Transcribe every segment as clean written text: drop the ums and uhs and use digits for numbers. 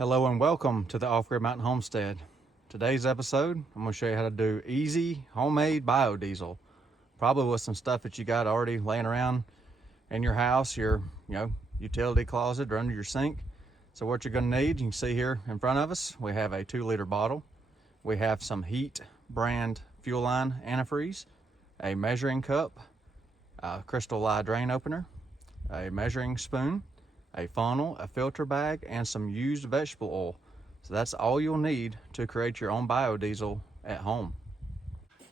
Hello and welcome to the Off-Grid Mountain Homestead. Today's episode, I'm going to show you how to do easy homemade biodiesel. Probably with some stuff that you got already laying around in your house, your utility closet or under your sink. So what you're going to need, you can see here in front of us, we have a 2-liter bottle. We have some Heat brand fuel line antifreeze, a measuring cup, a crystal lye drain opener, a measuring spoon, a funnel, a filter bag, and some used vegetable oil. So that's all you'll need to create your own biodiesel at home.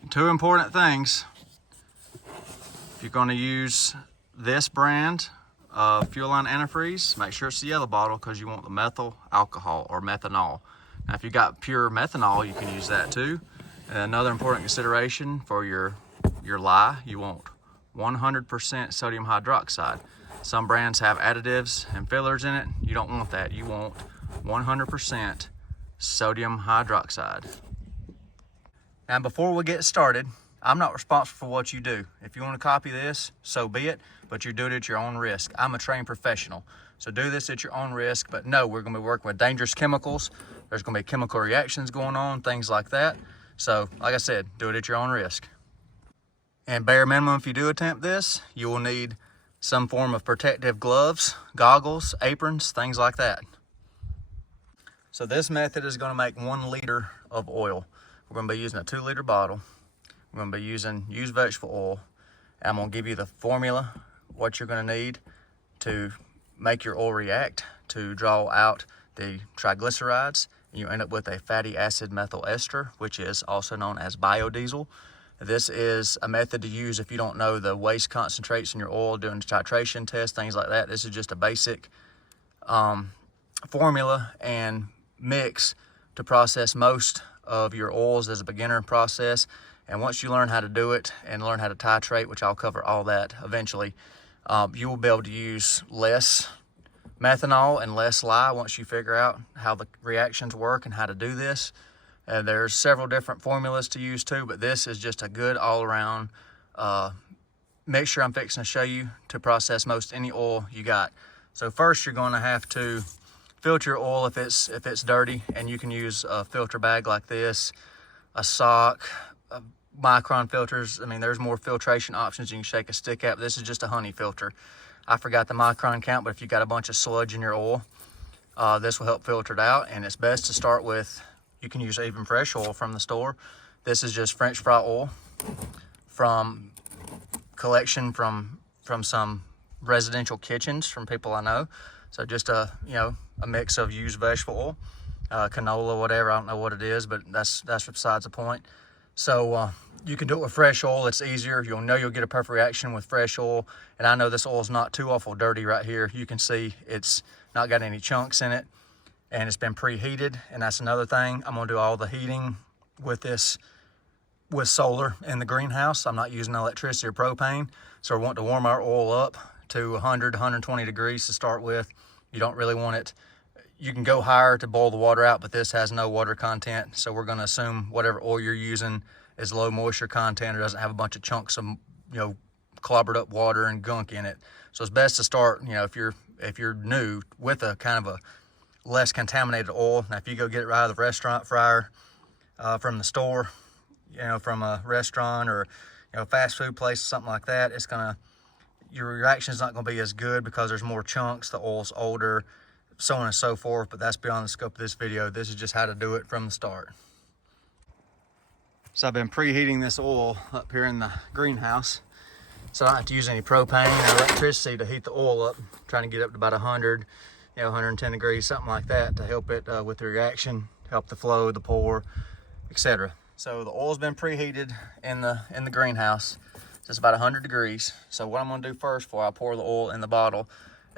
And two important things. If you're going to use this brand of fuel line antifreeze, make sure it's the yellow bottle because you want the methyl alcohol or methanol. Now if you got pure methanol, you can use that too. And another important consideration for your lye, you want 100% sodium hydroxide. Some brands have additives and fillers in it. You don't want that. You want 100% sodium hydroxide. Now before we get started, I'm not responsible for what you do. If you want to copy this, so be it, but you do it at your own risk. I'm a trained professional, so do this at your own risk, but no, we're going to be working with dangerous chemicals. There's going to be chemical reactions going on, things like that. So like I said, do it at your own risk. And bare minimum, if you do attempt this, you will need some form of protective gloves, goggles, aprons, things like that. So this method is going to make 1 liter of oil. We're going to be using a 2-liter bottle. We're going to be using used vegetable oil. I'm going to give you the formula, what you're going to need to make your oil react to draw out the triglycerides. You end up with a fatty acid methyl ester, which is also known as biodiesel. This is a method to use if you don't know the waste concentrates in your oil, doing the titration test, things like that. This is just a basic formula and mix to process most of your oils as a beginner process. And once you learn how to do it and learn how to titrate, which I'll cover all that eventually, you will be able to use less methanol and less lye once you figure out how the reactions work and how to do this. There's several different formulas to use too, but this is just a good all-around mixture I'm fixing to show you to process most any oil you got. So first you're going to have to filter your oil if it's dirty, and you can use a filter bag like this, a sock, micron filters. I mean, there's more filtration options you can shake a stick at, but this is just a honey filter. I forgot the micron count, but if you got a bunch of sludge in your oil, this will help filter it out. And it's best to start with, you can use even fresh oil from the store. This is just French fry oil from collection from some residential kitchens from people I know. So just a mix of used vegetable oil, canola, whatever. I don't know what it is, but that's besides the point. So you can do it with fresh oil. It's easier. You'll get a perfect reaction with fresh oil. And I know this oil is not too awful dirty right here. You can see it's not got any chunks in it, and it's been preheated. And that's another thing. I'm gonna do all the heating with this with solar in the greenhouse. I'm not using electricity or propane. So we want to warm our oil up to 100, 120 degrees to start with. You don't really want it. You can go higher to boil the water out, but this has no water content. So we're gonna assume whatever oil you're using is low moisture content or doesn't have a bunch of chunks of, clobbered up water and gunk in it. So it's best to start, if you're new, with a kind of a less contaminated oil. Now if you go get it right out of the restaurant fryer from the store, from a restaurant or fast food place, something like that, your reaction is not going to be as good because there's more chunks, the oil's older, so on and so forth. But that's beyond the scope of this video. This is just how to do it from the start. So I've been preheating this oil up here in the greenhouse, so I don't have to use any propane or electricity to heat the oil up. I'm trying to get up to about 100, 110 degrees, something like that, to help it with the reaction, help the flow, the pour, etc. So the oil's been preheated in the greenhouse. It's about 100 degrees. So what I'm going to do first before I pour the oil in the bottle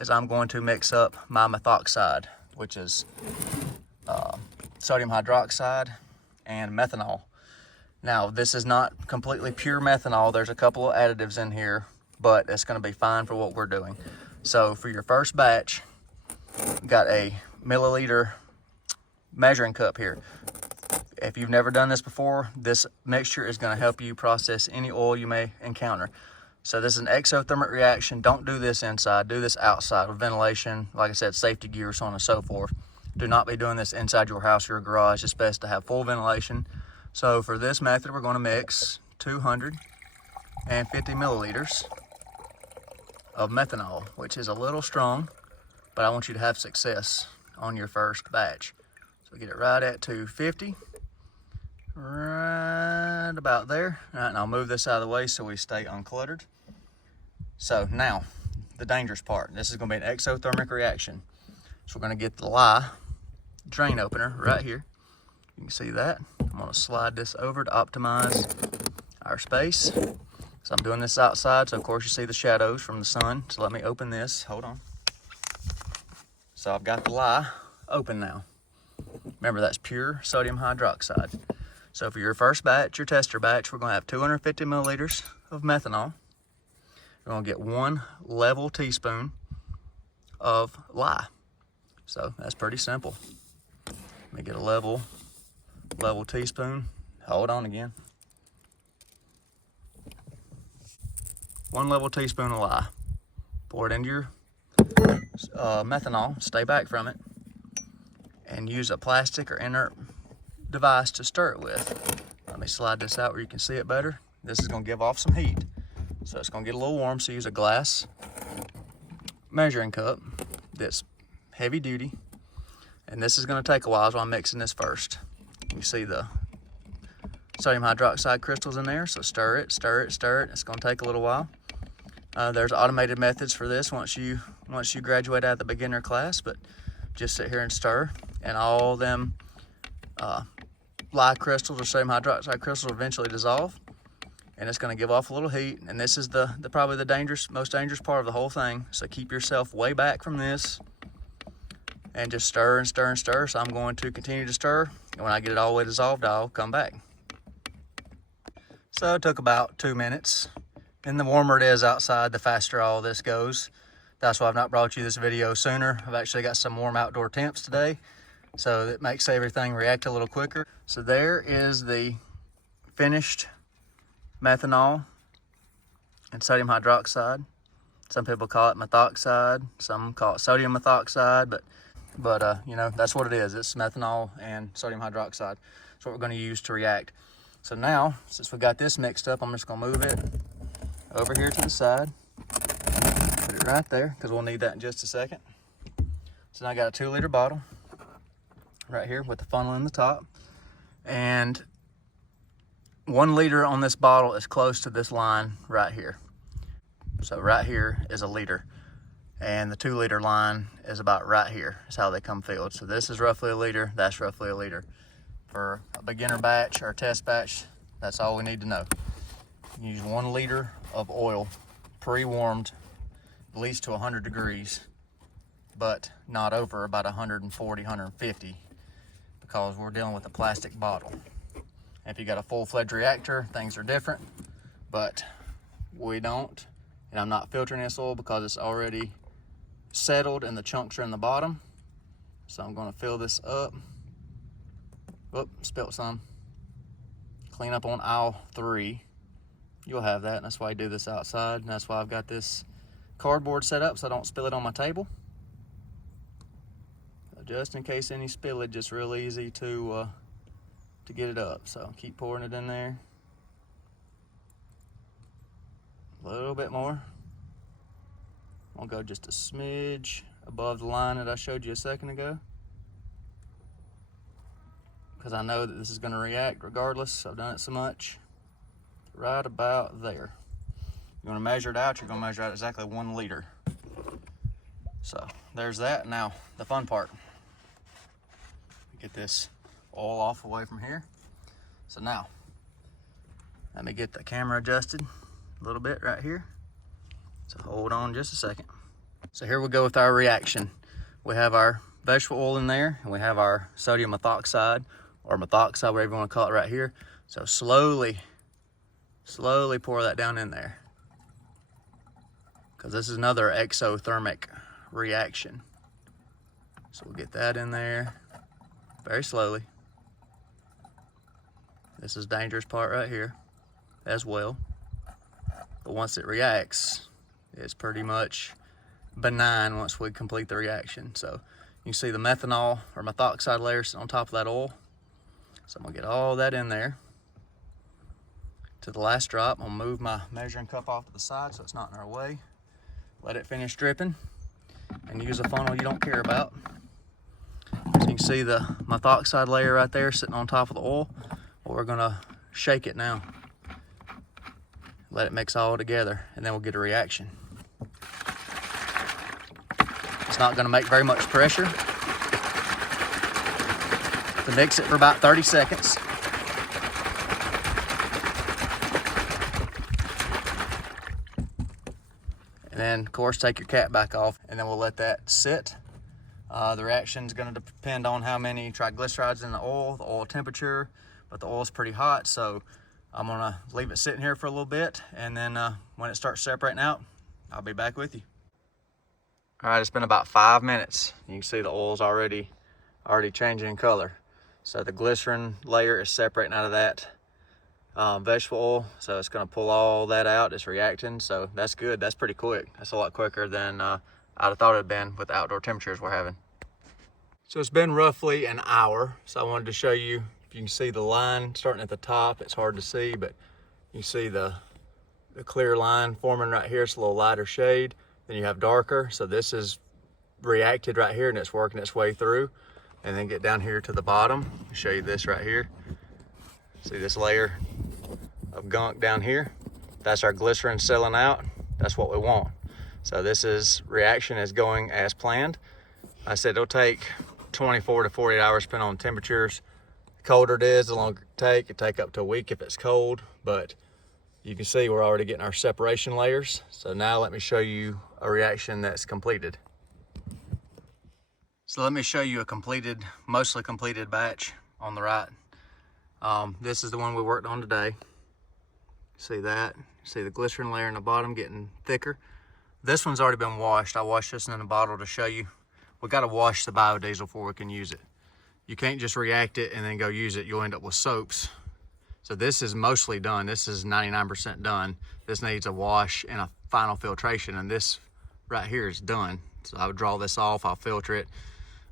is I'm going to mix up my methoxide, which is sodium hydroxide and methanol. Now this is not completely pure methanol. There's a couple of additives in here, but it's going to be fine for what we're doing. So for your first batch, got a milliliter measuring cup here. If you've never done this before, this mixture is going to help you process any oil you may encounter. So this is an exothermic reaction. Don't do this inside, do this outside with ventilation, like I said, safety gear, so on and so forth. do not be doing this inside your house or your garage. It's best to have full ventilation. So for this method, we're going to mix 250 milliliters of methanol, which is a little strong, but I want you to have success on your first batch. So get it right at 250, right about there. All right, and I'll move this out of the way so we stay uncluttered. So now, the dangerous part. This is going to be an exothermic reaction. So we're going to get the lye drain opener right here. You can see that. I'm going to slide this over to optimize our space. So I'm doing this outside, so of course you see the shadows from the sun. So let me open this. Hold on. So I've got the lye open now. Remember, that's pure sodium hydroxide. So for your first batch, your tester batch, we're going to have 250 milliliters of methanol. We're going to get 1 level teaspoon of lye. So that's pretty simple. Let me get a level teaspoon. Hold on again. 1 level teaspoon of lye. Pour it into your methanol. Stay back from it. And use a plastic or inert device to stir it with. Let me slide this out where you can see it better. This is going to give off some heat. So it's going to get a little warm, so use a glass measuring cup that's heavy duty. And this is going to take a while, so I'm mixing this first. You see the sodium hydroxide crystals in there, so stir it, stir it, stir it. It's going to take a little while. There's automated methods for this once you graduate out of the beginner class, but just sit here and stir, and all them lye crystals or sodium hydroxide crystals will eventually dissolve, and it's going to give off a little heat. And this is probably the most dangerous part of the whole thing. So keep yourself way back from this and just stir and stir and stir. So I'm going to continue to stir, and when I get it all the way dissolved, I'll come back. So it took about 2 minutes, and the warmer it is outside, the faster all this goes. That's why I've not brought you this video sooner. I've actually got some warm outdoor temps today, so it makes everything react a little quicker. So there is the finished methanol and sodium hydroxide. Some people call it methoxide, some call it sodium methoxide, but you know, that's what it is. It's methanol and sodium hydroxide. That's what we're going to use to react. So now, since we got this mixed up, I'm just going to move it over here to the side. Put it right there, because we'll need that in just a second. So now I got a 2 liter bottle right here with the funnel in the top. And 1 liter on this bottle is close to this line right here. So right here is a liter. And the 2 liter line is about right here. Is how they come filled. So this is roughly a liter, that's roughly a liter. For a beginner batch or a test batch, that's all we need to know. Use 1 liter of oil, pre-warmed at least to 100 degrees, but not over about 140, 150, because we're dealing with a plastic bottle. If you got a full-fledged reactor, things are different, but we don't. And I'm not filtering this oil because it's already settled and the chunks are in the bottom. So I'm going to fill this up. Oop, spilt some. Clean up on aisle 3. You'll have that, and that's why I do this outside, and that's why I've got this cardboard set up so I don't spill it on my table. Just in case any spillage, it's real easy to get it up. So keep pouring it in there. A little bit more. I'll go just a smidge above the line that I showed you a second ago, because I know that this is going to react regardless. I've done it so much. Right about there. You're going to measure it out. You're going to measure out exactly 1 liter. So there's that. Now the fun part. Get this oil off away from here. So now let me get the camera adjusted a little bit right here. So hold on just a second. So here we go with our reaction. We have our vegetable oil in there, and we have our sodium methoxide, or methoxide, whatever you want to call it, right here. So slowly pour that down in there, because this is another exothermic reaction. So we'll get that in there very slowly. This is the dangerous part right here as well. But once it reacts, it's pretty much benign once we complete the reaction. So You can see the methanol or methoxide layer sitting on top of that oil. So I'm gonna get all that in there to the last drop. I'm gonna move my measuring cup off to the side so it's not in our way. Let it finish dripping and use a funnel you don't care about. So you can see the methoxide layer right there sitting on top of the oil. Well, we're gonna shake it now. Let it mix all together and then we'll get a reaction. It's not gonna make very much pressure. To mix it for about 30 seconds. And then, of course, take your cap back off, and then we'll let that sit. The reaction is going to depend on how many triglycerides in the oil temperature, but the oil's pretty hot, so I'm going to leave it sitting here for a little bit, and then when it starts separating out, I'll be back with you. All right, it's been about 5 minutes. You can see the oil's already changing in color. So the glycerin layer is separating out of that vegetable oil, so it's going to pull all that out. It's reacting, so that's good. That's pretty quick. That's a lot quicker than I'd have thought it had been with the outdoor temperatures we're having. So it's been roughly an hour, so I wanted to show you. If you can see the line starting at the top, it's hard to see, but you see the clear line forming right here. It's a little lighter shade. Then you have darker, so this is reacted right here and it's working its way through. And then get down here to the bottom. I'll show you this right here. See this layer of gunk down here? That's our glycerin settling out. That's what we want. So this reaction is going as planned. I said it'll take 24 to 48 hours depending on temperatures. The colder it is, the longer it take up to a week if it's cold. But you can see we're already getting our separation layers. So now let me show you a reaction that's completed. So let me show you a mostly completed batch on the right. This is the one we worked on today. See that? See the glycerin layer in the bottom getting thicker. This one's already been washed. I washed this in a bottle to show you. We gotta wash the biodiesel before we can use it. You can't just react it and then go use it. You'll end up with soaps. So this is mostly done. This is 99% done. This needs a wash and a final filtration, and this right here is done. So I would draw this off, I'll filter it.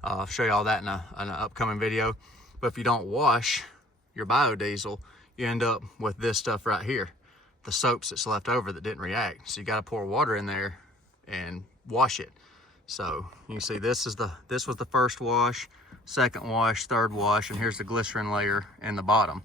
I'll show you all that in an upcoming video. But if you don't wash your biodiesel, you end up with this stuff right here, the soaps that's left over that didn't react. So you got to pour water in there and wash it. So you can see this was the first wash, second wash, third wash, and here's the glycerin layer in the bottom.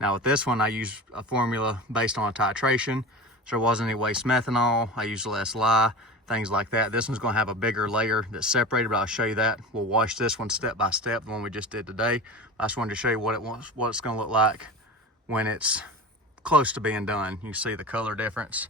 Now with this one, I used a formula based on a titration. So there wasn't any waste methanol. I used less lye, things like that. This one's gonna have a bigger layer that's separated, but I'll show you that. We'll wash this one step by step, the one we just did today. I just wanted to show you what it's gonna look like when it's close to being done. You see the color difference.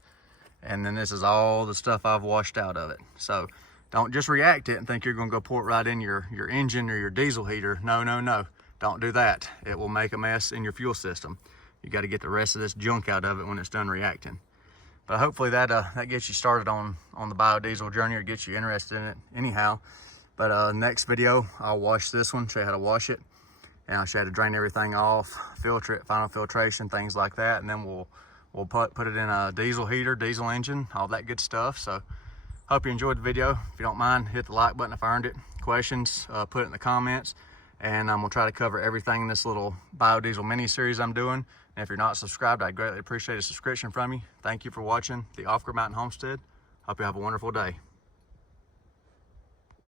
And then this is all the stuff I've washed out of it. So don't just react it and think you're gonna go pour it right in your engine or your diesel heater. No, no, no, don't do that. It will make a mess in your fuel system. You gotta get the rest of this junk out of it when it's done reacting. But hopefully that gets you started on the biodiesel journey or gets you interested in it anyhow. But next video, I'll wash this one, show you how to wash it. And I'll show you how to drain everything off, filter it, final filtration, things like that. And then we'll put it in a diesel heater, diesel engine, all that good stuff. So hope you enjoyed the video. If you don't mind, hit the like button if I earned it. Questions, put it in the comments. And I'm gonna try to cover everything in this little biodiesel mini series I'm doing. And if you're not subscribed, I'd greatly appreciate a subscription from you. Thank you for watching the Off Grid Mountain Homestead. Hope you have a wonderful day.